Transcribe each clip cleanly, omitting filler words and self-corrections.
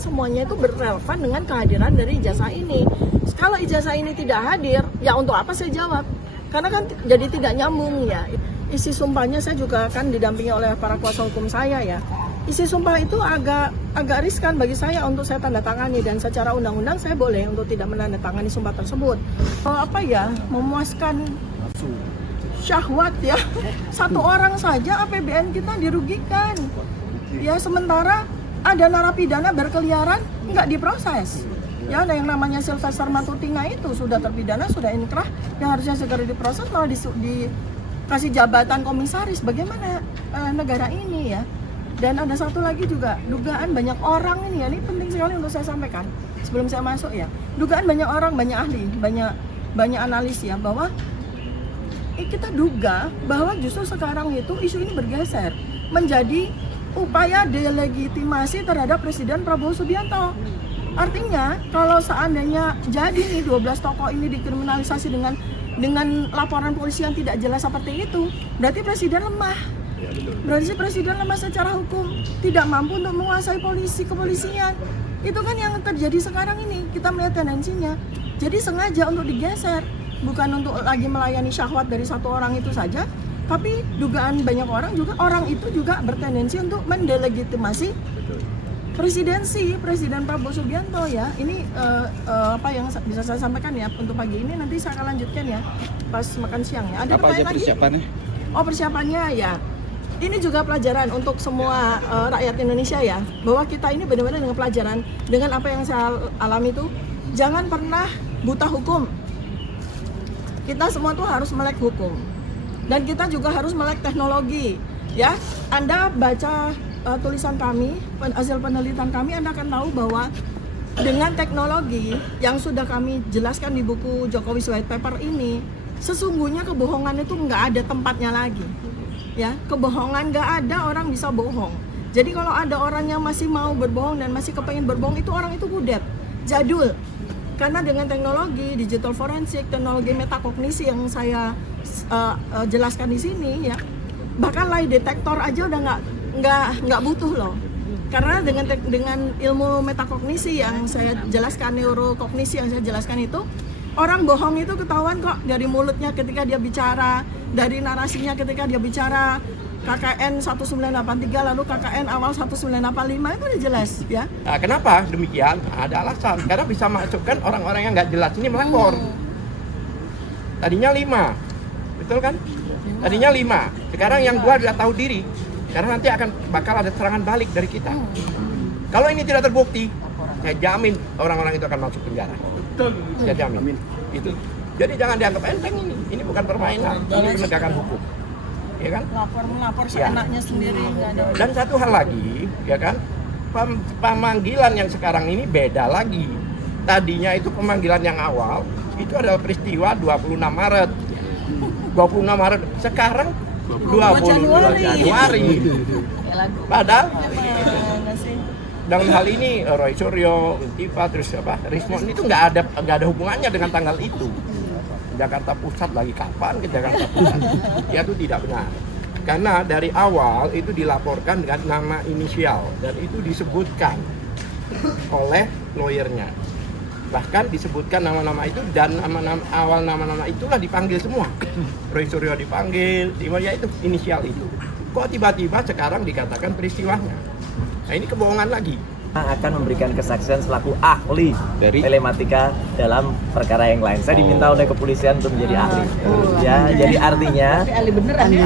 Semuanya itu berrelevan dengan kehadiran dari ijazah ini. Kalau ijazah ini tidak hadir, ya untuk apa saya jawab? Karena kan jadi tidak nyambung ya. Isi sumpahnya saya juga kan didampingi oleh para kuasa hukum saya ya. Isi sumpah itu agak riskan bagi saya untuk saya tanda tangani, dan secara undang-undang saya boleh untuk tidak menandatangani sumpah tersebut. Memuaskan syahwat ya. Satu orang saja APBN kita dirugikan. Ya sementara ada narapidana berkeliaran nggak diproses. Ya ada yang namanya Sylvester Matutinga itu sudah terpidana, sudah inkrah, yang harusnya segera diproses malah dikasih jabatan komisaris. Bagaimana negara ini ya? Dan ada satu lagi juga, dugaan banyak orang ini ya, ini penting sekali untuk saya sampaikan sebelum saya masuk ya. Dugaan banyak orang, banyak ahli, banyak analis ya, bahwa kita duga bahwa justru sekarang itu isu ini bergeser menjadi upaya delegitimasi terhadap Presiden Prabowo Subianto. Artinya kalau seandainya jadi nih 12 tokoh ini dikriminalisasi dengan laporan polisi yang tidak jelas seperti itu, berarti Presiden lemah. Berarti Presiden lemah secara hukum, tidak mampu untuk menguasai kepolisian. Itu kan yang terjadi sekarang ini, kita melihat tendensinya. Jadi sengaja untuk digeser, bukan untuk lagi melayani syahwat dari satu orang itu saja, tapi dugaan banyak orang itu juga bertendensi untuk mendelegitimasi Presiden Prabowo Subianto ya. Ini apa yang bisa saya sampaikan ya untuk pagi ini, nanti saya akan lanjutkan ya pas makan siang ya. Ada apa aja persiapannya? Oh persiapannya ya. Ini juga pelajaran untuk semua rakyat Indonesia ya, bahwa kita ini benar-benar dengan pelajaran, dengan apa yang saya alami itu, jangan pernah buta hukum. Kita semua tuh harus melek hukum, dan kita juga harus melek teknologi ya. Anda baca tulisan kami, hasil penelitian kami, Anda akan tahu bahwa dengan teknologi yang sudah kami jelaskan di buku Jokowi's White Paper ini, sesungguhnya kebohongan itu nggak ada tempatnya lagi. Ya, kebohongan nggak ada, orang bisa bohong. Jadi kalau ada orang yang masih mau berbohong dan masih kepengen berbohong, itu orang itu kudet, jadul. Karena dengan teknologi digital forensik, teknologi metakognisi yang saya jelaskan di sini ya, bahkan lie detektor aja udah nggak butuh loh. Karena dengan ilmu metakognisi yang saya jelaskan, neurokognisi yang saya jelaskan itu, orang bohong itu ketahuan kok dari mulutnya ketika dia bicara, dari narasinya ketika dia bicara. KKN 1983 lalu KKN awal 1985 itu udah jelas ya. Nah, kenapa demikian? Ada alasan, karena bisa masukkan orang-orang yang nggak jelas ini melapor. Tadinya 5, betul kan? Tadinya 5, sekarang yang 2 sudah tahu diri, karena nanti bakal ada serangan balik dari kita. Kalau ini tidak terbukti, saya jamin orang-orang itu akan masuk penjara. Saya jamin. Itu. Jadi jangan dianggap enteng ini bukan permainan, ini penegakan hukum. Ya kan? Melapor seenaknya sendiri nggak ada. Dan satu hal lagi, ya kan? Pemanggilan yang sekarang ini beda lagi. Tadinya itu pemanggilan yang awal itu adalah peristiwa 26 Maret. 26 Maret. Sekarang 22 Januari. Padahal dalam hal ini Roy Suryo, Untifa, terus Rismon itu nggak ada hubungannya dengan tanggal itu. Jakarta Pusat lagi kapan ke Jakarta Pusat? Ya itu tidak benar. Karena dari awal itu dilaporkan dengan nama inisial dan itu disebutkan oleh lawyernya. Bahkan disebutkan nama-nama itu dan nama-nama itulah dipanggil semua. Roy Suryo dipanggil, ya itu inisial itu. Kok tiba-tiba sekarang dikatakan peristiwanya? Nah ini kebohongan lagi. Akan memberikan kesaksian selaku ahli dari telematika dalam perkara yang lain. Saya diminta oleh kepolisian untuk menjadi ahli. Ya, jadi artinya ahli beneran di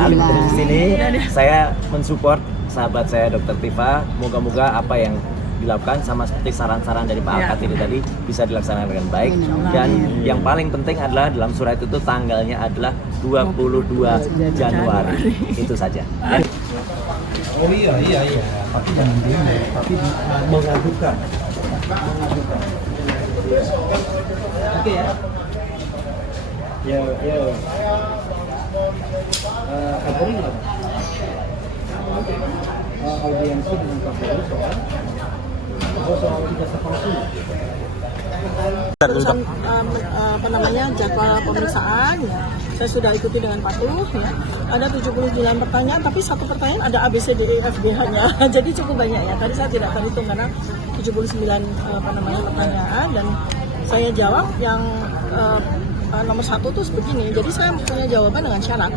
sini saya mensupport sahabat saya Dr. Tifa. Moga-moga apa yang dilakukan sama seperti saran-saran dari Pak Al-Katiri tadi bisa dilaksanakan dengan baik. Dan yang paling penting adalah dalam surat itu tanggalnya adalah 22 Januari. Itu saja. Oh iya, tapi jangan demo, tapi mengadukan. Oke ya. Ya. Kapolri nggak? Audiensi dengan Kapolri soal ijazah palsu. Urusan jadwal pemeriksaan ya, saya sudah ikuti dengan patuh ya. Ada 79 pertanyaan, tapi satu pertanyaan ada A, B, C, D, E, F, G hanya. Jadi cukup banyak ya. Tadi saya tidak terhitung karena pertanyaan dan saya jawab yang nomor 1 tuh begini. Jadi saya punya jawaban dengan syarat.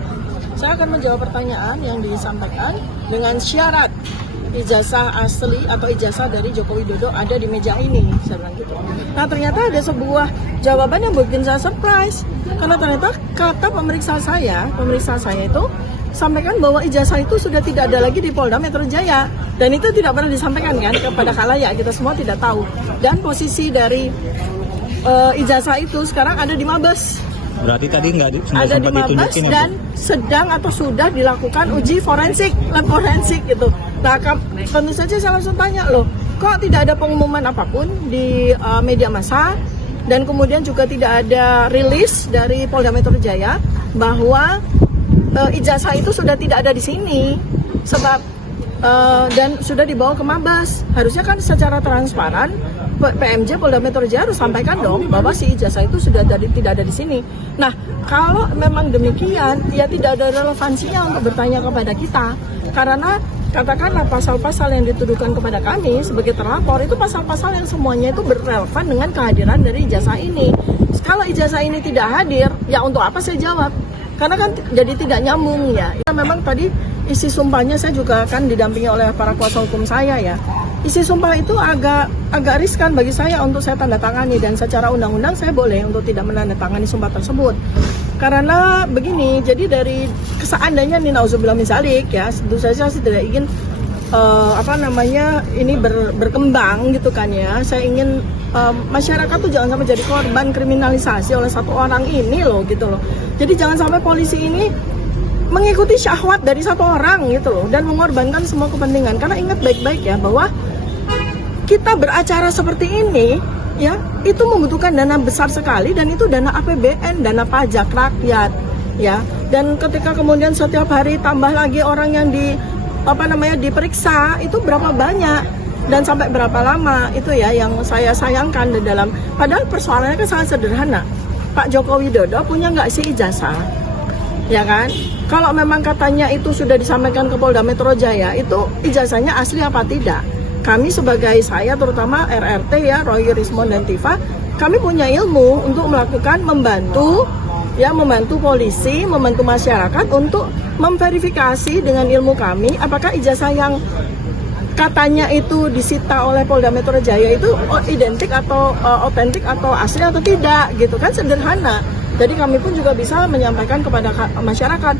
Saya akan menjawab pertanyaan yang disampaikan dengan syarat ijazah asli atau ijazah dari Joko Widodo ada di meja ini, saya bilang gitu. Nah ternyata ada sebuah jawaban yang bikin saya surprise, karena ternyata kata pemeriksa saya itu sampaikan bahwa ijazah itu sudah tidak ada lagi di Polda Metro Jaya, dan itu tidak pernah disampaikan kan kepada khalayak, kita semua tidak tahu. Dan posisi dari ijazah itu sekarang ada di Mabes. Berarti tadi nggak Ada di sempat Mabes ditunjukin ya, dan sedang atau sudah dilakukan uji forensik, lab forensik gitu. Nah, tentu saja saya langsung tanya, loh, kok tidak ada pengumuman apapun di media massa dan kemudian juga tidak ada rilis dari Polda Metro Jaya bahwa ijazah itu sudah tidak ada di sini, sebab dan sudah dibawa ke Mabes. Harusnya kan secara transparan PMJ Polda Metro Jaya harus sampaikan dong bahwa si ijazah itu sudah tidak ada di sini. Nah, kalau memang demikian, ya tidak ada relevansinya untuk bertanya kepada kita, karena katakanlah pasal-pasal yang dituduhkan kepada kami sebagai terlapor itu pasal-pasal yang semuanya itu berrelevan dengan kehadiran dari ijazah ini. Kalau ijazah ini tidak hadir, ya untuk apa saya jawab? Karena kan jadi tidak nyambung ya. Memang tadi isi sumpahnya saya juga kan didampingi oleh para kuasa hukum saya ya. Isi sumpah itu agak riskan bagi saya untuk saya tanda tangani, dan secara undang-undang saya boleh untuk tidak menandatangani sumpah tersebut. Karena begini, jadi dari seandainya nih nauzubillah min dzalik ya, tentu saja saya tidak ingin ini berkembang gitu kan ya. Saya ingin masyarakat tuh jangan sampai jadi korban kriminalisasi oleh satu orang ini loh gitu loh. Jadi jangan sampai polisi ini mengikuti syahwat dari satu orang gitu loh dan mengorbankan semua kepentingan. Karena ingat baik-baik ya bahwa kita beracara seperti ini ya, itu membutuhkan dana besar sekali, dan itu dana APBN, dana pajak rakyat ya. Dan ketika kemudian setiap hari tambah lagi orang yang diperiksa, itu berapa banyak dan sampai berapa lama, itu ya yang saya sayangkan di dalam. Padahal persoalannya kan sangat sederhana. Pak Joko Widodo punya nggak sih ijazah? Ya kan? Kalau memang katanya itu sudah disampaikan ke Polda Metro Jaya, itu ijazahnya asli apa tidak? Kami sebagai saya terutama RRT ya, Roy Rismond dan Tifa, kami punya ilmu untuk melakukan membantu polisi, membantu masyarakat untuk memverifikasi dengan ilmu kami apakah ijazah yang katanya itu disita oleh Polda Metro Jaya itu identik atau otentik atau asli atau tidak gitu kan, sederhana. Jadi kami pun juga bisa menyampaikan kepada masyarakat.